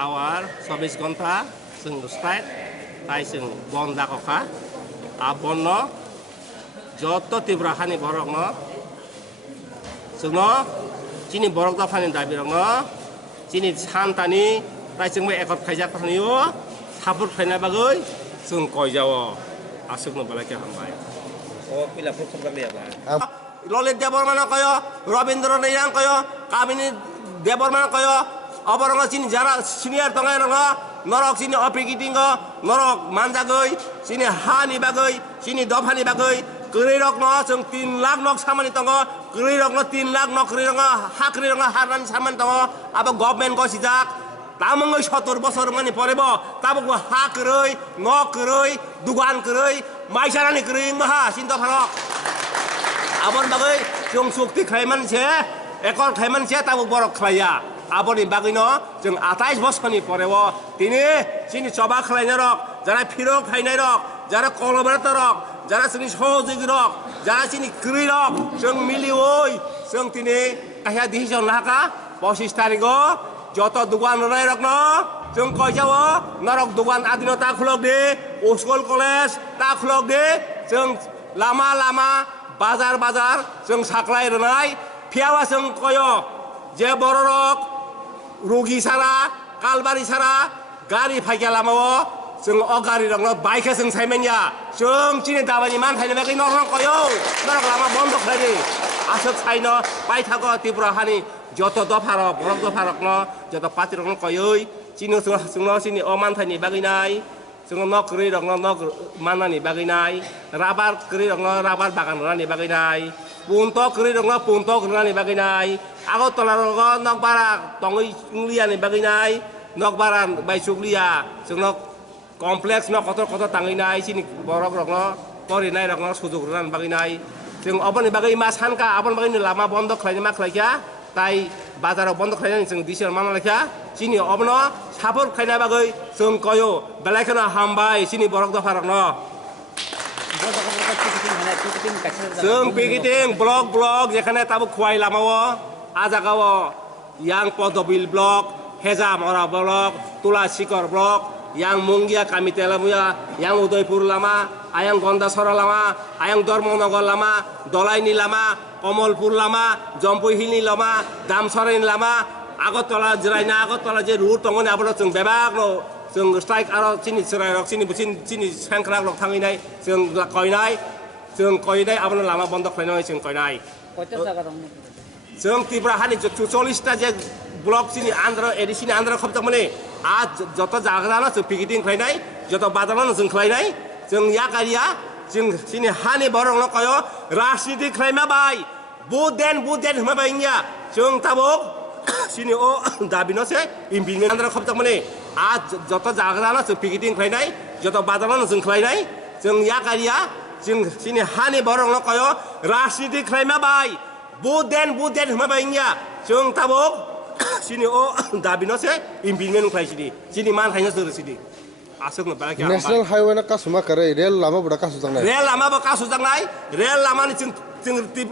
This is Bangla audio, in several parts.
hour 24 ঘন্টা जों strike তাই जों বন্ধ কখা আবন্ন যত তীব্র হানি বরং जोंनो চিনি বরক দফানি দাবি রং চিনি সানতানি তাই जोंबो एकट खायजा खानियो सापर्ट खायना बागै जों कयजाओ आसुकनो बालाके हामबाय ও পিলা প্রথম গালিয়াবা ললিত দেববর্মন কয় রবীন্দ্র নৈরাং কয় কামিনী দেববর্মন কয় অবরং চিনি যারা সিনিয়র দঙাই রং নরক চিনি অপ্রিকিতিং নরক মানজাগৈ চিনি হানি বাগৈ চিনি দফাनि बागै गरै रक जों 3 लाख नक सामानि दङ गरै रक 3 लाख नक गरै रङ हा गरै रङ हारनानि सामानि दङ अब गभर्नमेन्ट गसिजाक तामङै 70 बोसोर मानि परेब ताबको हा गरै न गरै दुगान गरै माइसारानि गरै महा सिन्ता फारक आबन बागै जों सुक्ति खायमानसे एकल खायमानसे ताबो बरक खाया आबनि बागैनो जों 28 बोसोरनि परेब तिनि सिनि चबा खालायना रक जारा फिरो खायनाय रक যারা কলবরেটর রক যারা চিনি সহযোগী রক যারা চিনি ক্রি রক जों মিলিওই जों তিনি কাহিয়া ডিসিশন লাকা 25 তারিখ যত দোকান রয় রক ন जों কইজাও নরক দোকান আদিনতা খুলক দে স্কুল কলেজ তা খুলক দে जों লামা লামা বাজার বাজার जों সাকলাই রনাই ফিয়াওয়া जों কয় যে বড় রক রোগী সারা কালবারি সারা গাড়ি ফাইকা লামাও जों अगारि रंनो बाइक जों साइमेनिया जों चिनि दाबानि मान थाइनो बागै नरक कयो नरक लामा बन्द खायनि आसक साइनो पाइथागो त्रिपुरा हानि जत दफार बरक दफारक न जत पाति रंनो कयै चिनो जोंनो चिनि अमान थाइनि बागै नाय जों नकरि रंनो नक मानानि बागै नाय राबार करि रंनो राबार बागान रानि बागै नाय पुन्त करि रंनो पुन्त रानि बागै नाय आगरतला रंनो नकबारा तंगै इंलियानि बागै नाय नकबारा बायसुगलिया जोंनो कमप्लेक्स न कत कत तांगैनाय सिनि बरक रंग परिनाय रंग सुजुग रान बागैनाय जों अबनि बागै मा सानका अबन बागैनो लामा बन्द खालायनो मा खालायखा ताइ बाजाराव बन्द खालायनानै जों दिसिसन मा लायखा सिनि अबनो साफोर खायना बागै जों कयो बेलायखना हामबाय सिनि बरक दफारक न जों पिकेटिं ब्लक ब्लक जेखाने ताबो खुवाइ लामाव आजागाव यां पदबिल ब्लक हेजामरा ब्लक तुलासिकर block yang Munggia kami telamuya, yang Udaipur lama, ayang Gondasora lama, ayang Dormonogo lama, Dolaini lama, Komolpur lama, Jompuhini lama, Damsorin lama, Agotola Jraina, Agotola je route tongone abro जों bebak no, जों strike aro sini serai rok sini busin sini sangkrak rok tanginai, जों koinai abro lama bondok koinai जों koinai. जों Tripura hani 40 ta je block सिनि आन्ध्र एडिसिनि आन्ध्र खबजक माने आज जत जाग्राना जों पिकेटिं खालायनाय जत बाजारानो जों खालायनाय जों या गारिया जों सिनि हानि बरंल कयो राजनीति खालायमा बाय बुदेन हमा बायनिया जों ताबक सिनि ओ दाबिनोसे इम्पिमेन्ट आन्ध्र खबजक माने आज जत जाग्राना जों पिकेटिं खालायनाय जत बाजारानो जों खालायनाय जों या गारिया जों सिनि हानि बरंल कयो राजनीति खालायमा बाय बुदेन हमा बायनिया जों ताबक sini oh dabinose impimen klaisidi sini man hanya sur sini asuk no balaki national highway na kasuma kare rel lama bada kasujang nai rel lama ba kasujang nai rel lama ni jing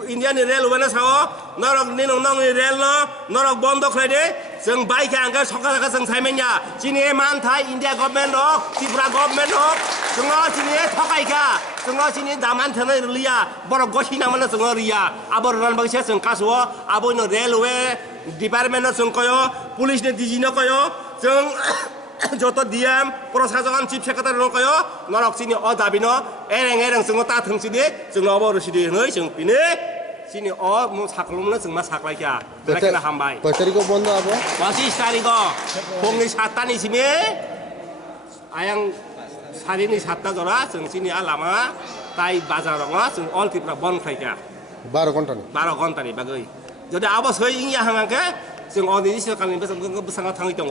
India ni rel wana sao norok ni nong ni rel no norok bondo khlaide जों बाइक angka सकल जों साइमेनिया sini man thai India government no Tripura government no जोंनो sini थकाइका जोंनो sini daman thane रिया बर गसिना मन जोंनो रिया आबर रन बागसे जों कासुओ आबोनो रेलवे डिपार्टमेन्ट जों कयो पुलिस ने दिजिनो कयो जों जत डिएम प्रशासन चिफ सेक्रेटारि कयो नरक सिनि अ दाबिनो एरें जों ता थंसिदि जों अबर सिदि नै जों पिने सिनि अ मु साखलुमनो जों मा साखलायखा बेलायखना हामबाय तारिखो बन्द आबो 25 तारिख फुंनि 7 तानि सिमे आयां सारिनि 7 जरा जों सिनि लामा ताइ बाजाराव जों अल Tripura बन्द खायखा 12 घन्टानि बागै যদি আবাস হই ইয়া হাঙ্গাকে जों अनिनि सिगांनि बेसां थाङै दङ